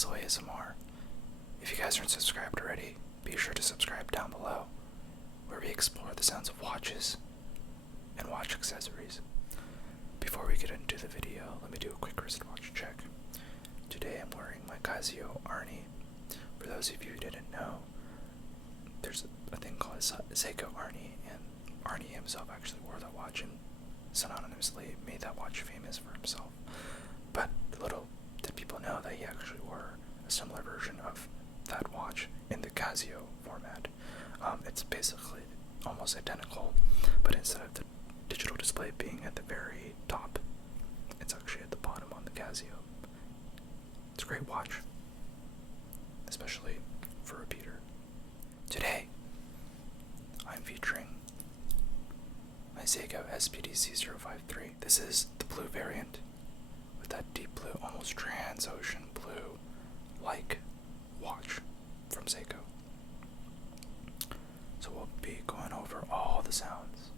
Bezel ASMR. If you guys aren't subscribed already, be sure to subscribe down below, where we explore the sounds of watches and watch accessories. Before we get into the video, let me do a quick wristwatch check. Today I'm wearing my Casio Arnie. For those of you who didn't know, there's a thing called a Seiko Arnie, and Arnie himself actually wore that watch and synonymously made that watch famous for himself. But little did people know that he actually wore a similar version of that watch in the Casio format. It's basically almost identical, but instead of the digital display being at the very top, it's actually at the bottom on the Casio. It's a great watch, especially for a repeater. Today, I'm featuring my Seiko SBDC053. This is the blue variant with that deep blue, almost trans-ocean blue-like watch from Seiko. So we'll be going over all the sounds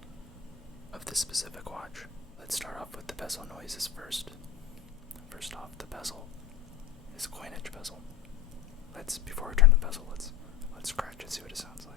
of this specific watch. Let's start off with the bezel noises first. First off, the bezel is a coin-edge bezel. Before we turn the bezel, let's scratch and see what it sounds like.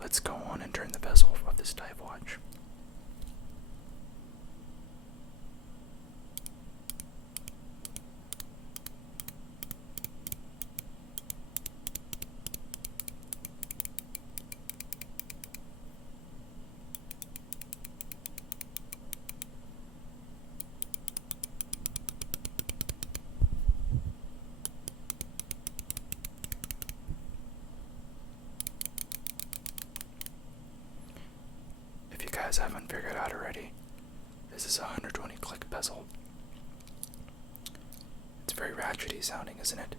Let's go on and turn the bezel of this dive watch. Guys haven't figured out already, this is a 120 click bezel. It's very ratchety sounding, isn't it?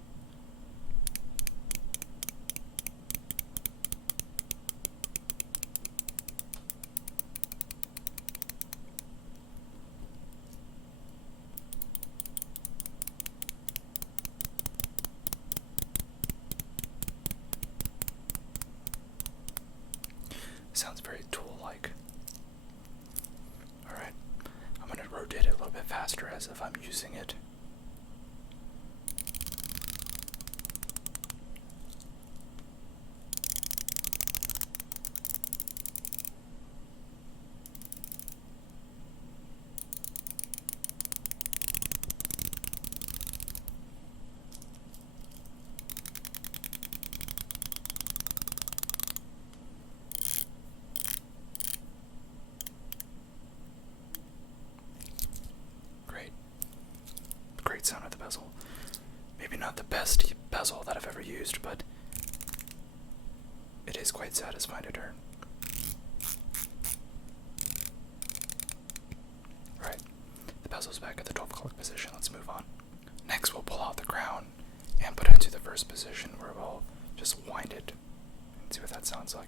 Sounds very tool-like. Rotate it a little bit faster as if I'm using it. Great sound of the bezel. Maybe not the best bezel that I've ever used, but it is quite satisfying to turn. Right, the bezel's back at the 12 o'clock position. Let's move on. Next, we'll pull out the crown and put it into the first position, where we'll just wind it and see what that sounds like.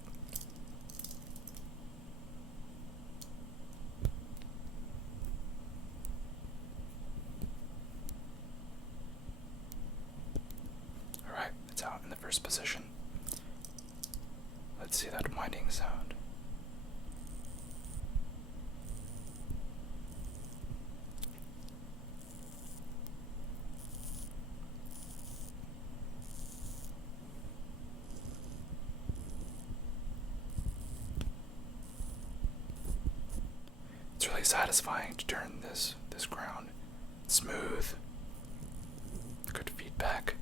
Out in the first position. Let's see that winding sound. It's really satisfying to turn this crown. Smooth. Good feedback.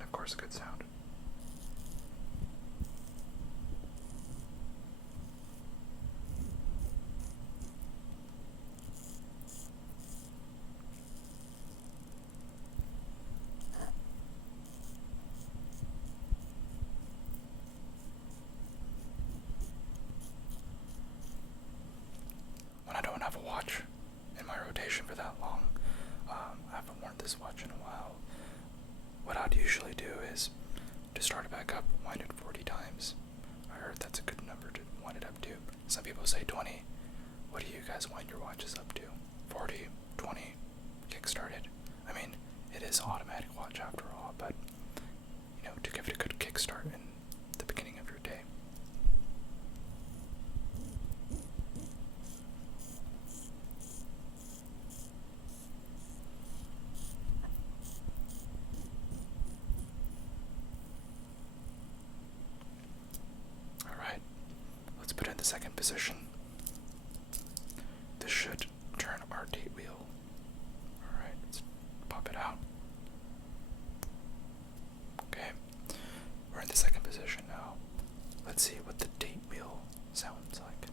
Of course, a good sound. watch in my rotation for that long. I haven't worn this watch in a while. What I'd usually do is to start it back up, wind it 40 times. I heard that's a good number to wind it up to. Some people say 20. What do you guys wind your watches up to? 40, 20, kick-started. I mean, it is an automatic watch after all, but, you know, to give it a good kickstart in the beginning of your day. Alright, let's put it in the second position. This should turn our date wheel. Alright, let's pop it out. Okay, we're in the second position now. Let's see what the date wheel sounds like.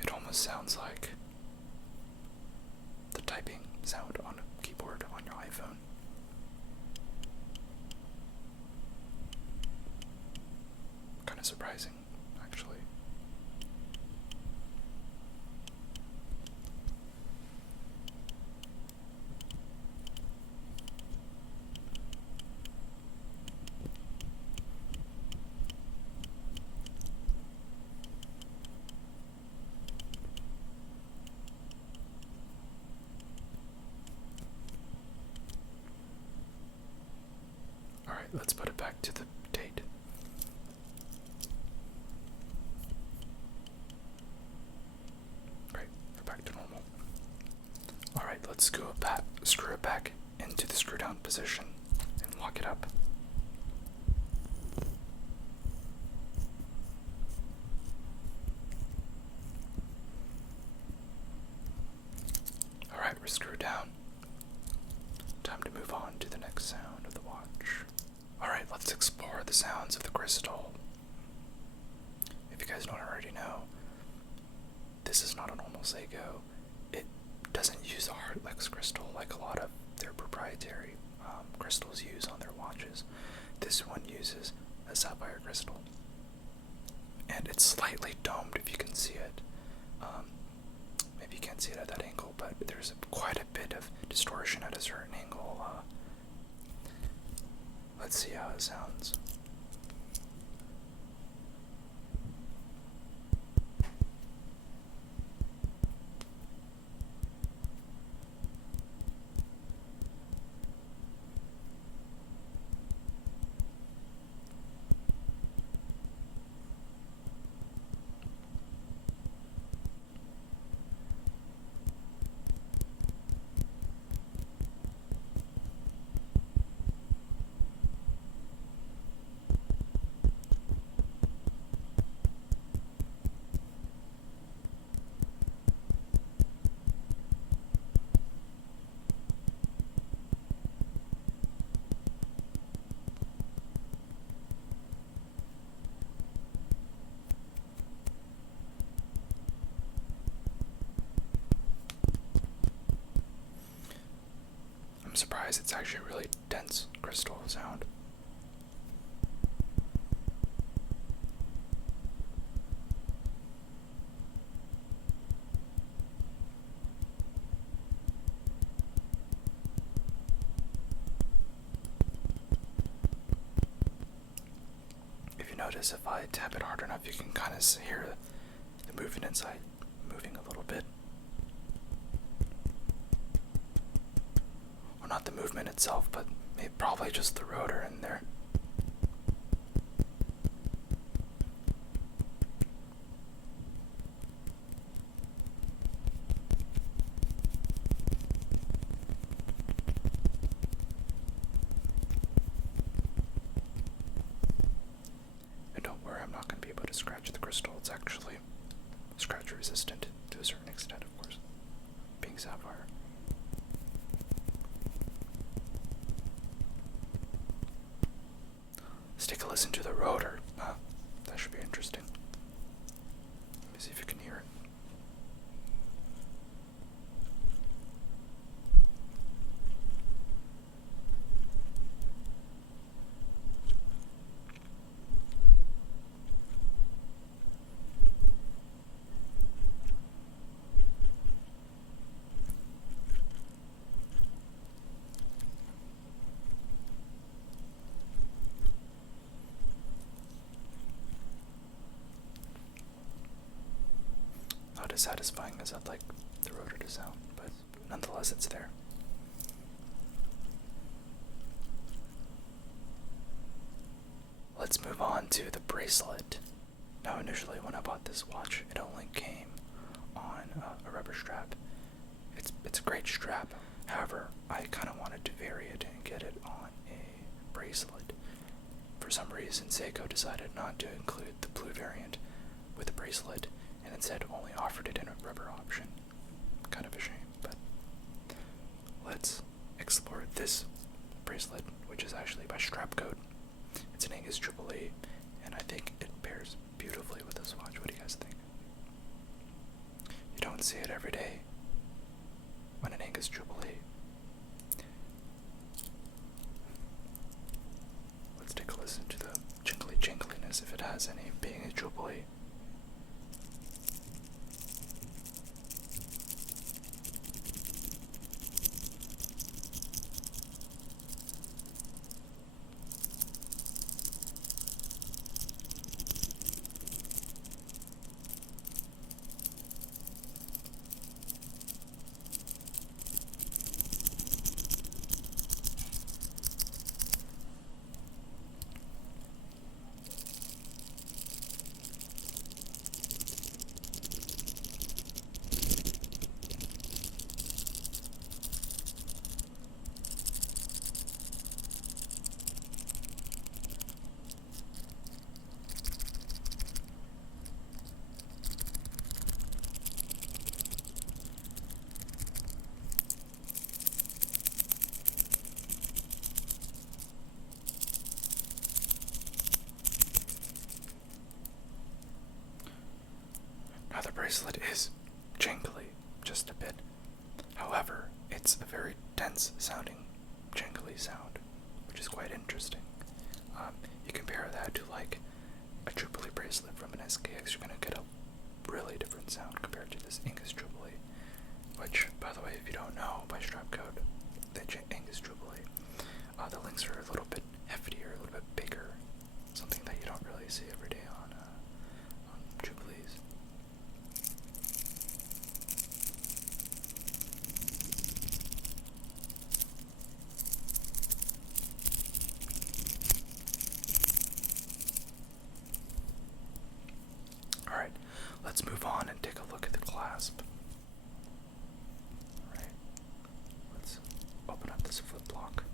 It almost sounds like the typing sound on a keyboard on your iPhone. Kind of surprising, actually. Alright, let's put it back to the date. Great, we're back to normal. Alright, let's screw it back into the screw down position and lock it up. Alright, we're screwed down. Time to move on to the next sound of the watch. Alright, let's explore the sounds of the crystal. If you guys don't already know, this is not a normal Seiko. It doesn't use a Heartlex crystal like a lot of their proprietary crystals use on their watches. This one uses a sapphire crystal. And it's slightly domed if you can see it. Maybe you can't see it at that angle, but there's quite a bit of distortion at a certain angle. Let's see how it sounds. I'm surprised it's actually a really dense crystal sound. If you notice, if I tap it hard enough, you can kind of hear the movement inside moving a little bit. Well, not the movement itself, but maybe probably just the rotor in there. And don't worry, I'm not going to be able to scratch the crystal. It's actually scratch resistant to a certain extent, of course, being sapphire. Let's take a listen to the rotor. That should be interesting. Let me See if you can hear it. Not as satisfying as I'd like the rotor to sound, but nonetheless it's there. Let's move on to the bracelet. Now initially when I bought this watch, it only came on a rubber strap. It's a great strap. However, I kind of wanted to vary it and get it on a bracelet. For some reason, Seiko decided not to include the blue variant with the bracelet and instead only offered it in a rubber option. Kind of a shame, but let's explore this bracelet, which is actually by Strap Code. It's an Angus Triple E, and I think it pairs beautifully with this watch. What do you guys think? You don't see it every day on an Angus Triple E. Let's take a listen to the jingliness, if it has any, being a Triple E. Now the bracelet is jingly, just a bit. However, it's a very dense sounding jingly sound, which is quite interesting. You compare that to like a Triple E bracelet from an SKX, you're going to get a really different sound compared to this Angus Triple E, which, by the way, if you don't know, by Strap Code, the Angus Triple E, the links are a little bit heftier, a little bit bigger, something that you don't really see every day on Triple E's. Alright, let's move on and take a look at the clasp. Alright, let's open up this flip block.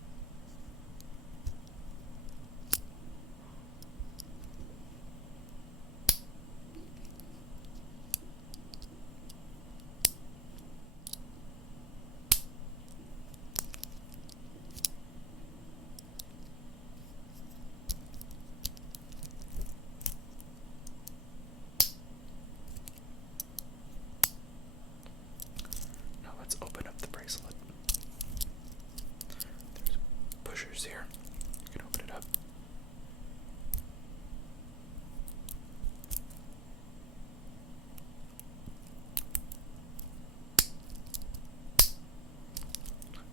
Now let's open up the bracelet. There's pushers here. You can open it up.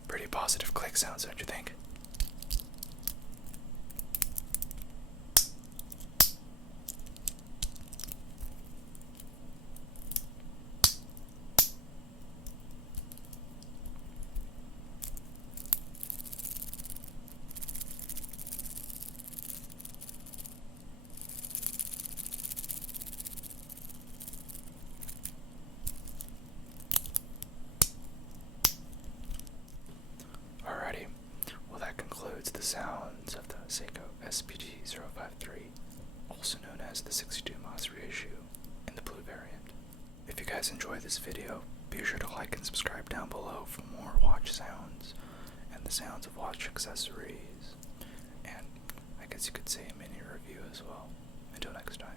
Pretty positive click sounds, don't you think? Alrighty, well that concludes the sounds of the Seiko SBDC053, also known as the 62 Moss reissue in the blue variant. If you guys enjoyed this video, be sure to like and subscribe down below for more watch sounds and the sounds of watch accessories, and I guess you could say a mini review as well. Until next time.